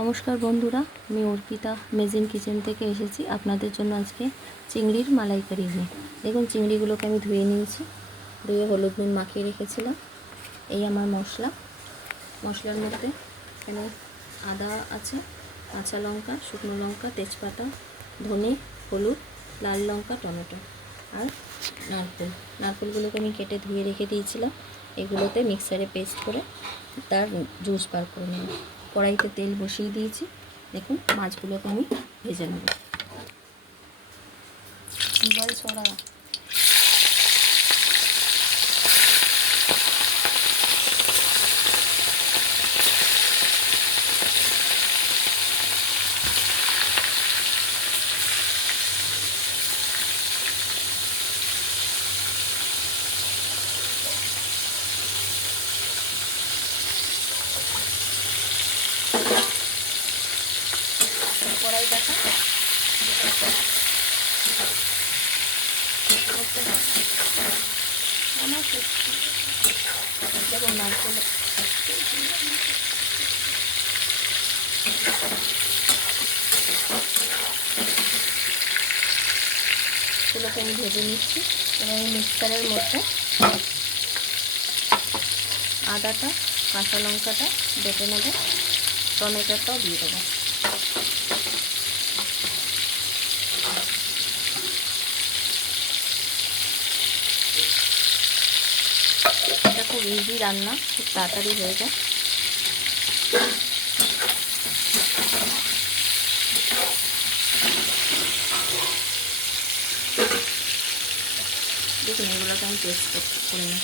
নমস্কার বন্ধুরা, আমি অর্পিতা মেজিন কিচেন থেকে এসেছি আপনাদের জন্য আজকে চিংড়ির মালাইকারি নিয়ে। দেখুন, চিংড়িগুলোকে আমি ধুয়ে নিয়েছি, ধুয়ে হলুদ নুন মাখিয়ে রেখেছিলাম। এই আমার মশলার মধ্যে এখানে আদা আছে, কাঁচা লঙ্কা, শুকনো লঙ্কা, তেজপাতা, ধনে, হলুদ, লাল লঙ্কা, টমেটো আর নারকেলগুলোকে আমি কেটে ধুয়ে রেখে দিয়েছিলাম। এগুলোতে মিক্সারে পেস্ট করে তার জুস বার করে নেব। কড়াইতে তেল বসিয়ে দিয়েছি। দেখুন, মাছগুলোকে আমি ভেজে নেব। জল ছড়া কড়াই দেখা দেখুন, নারকেল গুলোকে আমি ভেজে নিচ্ছি। এবার এই মিক্সারের মধ্যে আদাটা, কাঁচা লঙ্কাটা বেটে নেব, টমেটোটাও দিয়ে দেবো। এটা খুব ইজি রান্না, খুব তাড়াতাড়ি হয়ে যায়। দেখুন, এগুলোকে আমি পেস্ট করে নেব।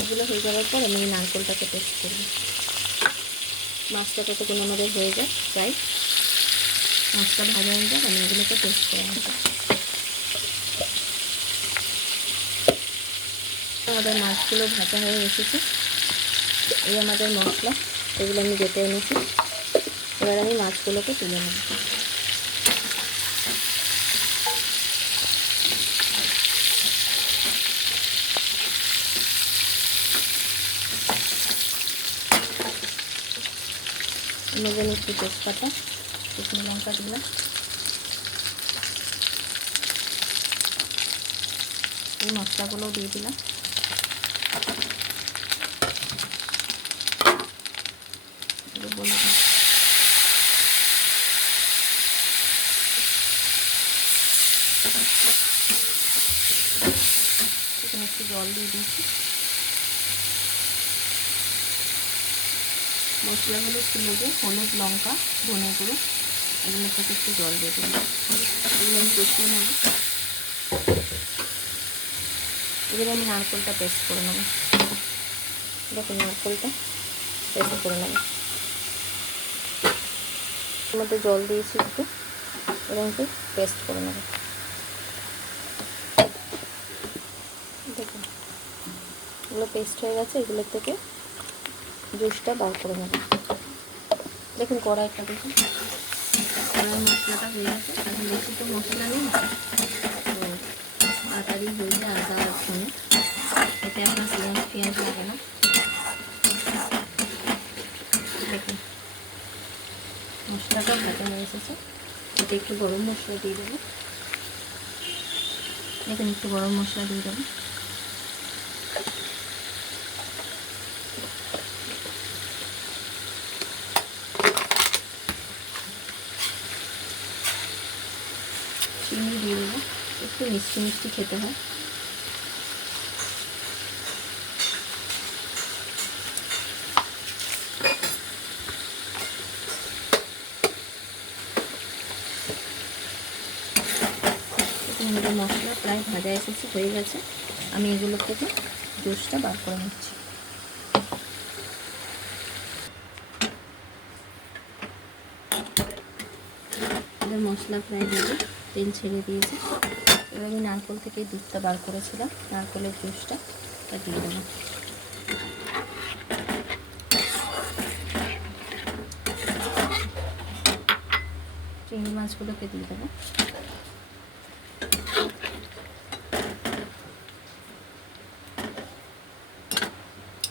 এগুলো হয়ে যাওয়ার পর আমি নারকেলটাকে পেস্ট করব। মাছটা কতক্ষণ আমাদের হয়ে যায়, প্রায় মাছটা ভাজা হয়ে যায়, আমি এগুলোকে পেস্ট করে নেব। আমাদের মাছগুলো ভাজা হয়ে এসেছে। এই আমাদের মশলা, এগুলো আমি বেটে এনেছি। এবার আমি মাছগুলোকে তুলে নেব। মধ্যে একটু তেজপাতা, শুকনো লঙ্কা দিলাম, এই মশলাগুলোও দিয়ে দিলাম। এখানে একটু জল দিয়ে দিয়েছি। মশলাগুলো ছিল যে হলুদ, লঙ্কা, ধনে গুঁড়ো, এগুলো থেকে একটু জল দিয়ে দিলাম। এগুলো আমি কষিয়ে নেব। এগুলো আমি নারকেলটা পেস্ট করে নেব। দেখুন, নারকেলটা পেস্ট করে নেব। এর মধ্যে জল দিয়েছি একটু, এবং একটু পেস্ট করে নেব। দেখুন, এগুলো পেস্ট হয়ে গেছে। এগুলোর থেকে জুসটা বার করে নেব। দেখুন, কড়াইটা দেখুন, কড়াই মশলাটা হয়ে গেছে। এখন বেশি তো মশলা নেই, তো তাড়াতাড়ি হয়ে যায়। আদা আর ধনে, এতে আপনার পেঁয়াজ লাগে না। দেখুন, মশলাটা ভাজা হয়ে এসেছে। এতে একটু গরম মশলা দিয়ে দেবো। দেখুন, একটু গরম মশলা দিয়ে দেবো। চিনি দিয়ে দেবো, একটু মিষ্টি মিষ্টি খেতে হয়। আমাদের মশলা প্রায় ভাজা এসেছে, হয়ে গেছে। আমি এগুলো থেকে জুসটা বার করে নিচ্ছি। এবার মশলা প্রায় দিয়ে তেল ছেড়ে দিয়েছে। এবার আমি নারকেল থেকে দুধটা বার করেছিলাম, নারকেলের জুসটা দিয়ে দেবো। চিংড়ি মাছগুলোকে দিয়ে দেবো।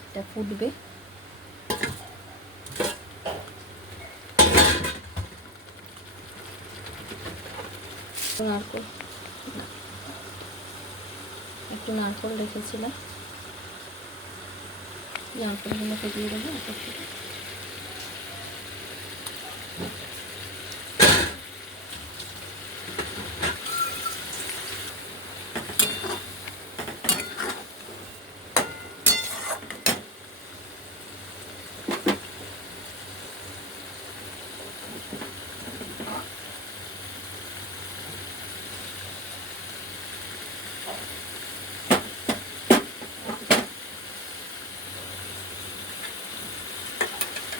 এটা ফুটবে। নারকোল একটু নারকোল রেখেছিলাম, নারকোলগুলোকে দিয়ে দেবো এক এক করে।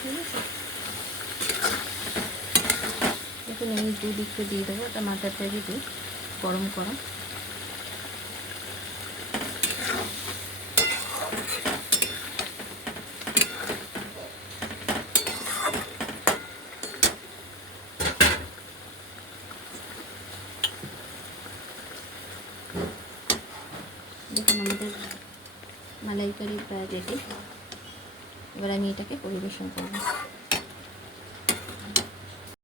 ঠিক আছে, এখন আমি দুধ একটু দিয়ে দেবো, এটা মাথার থেকে দুধ গরম করা। দেখুন আমাদের মালাইকারি প্রায় রেডি। এবার আমি এটাকে পরিবেশন করব।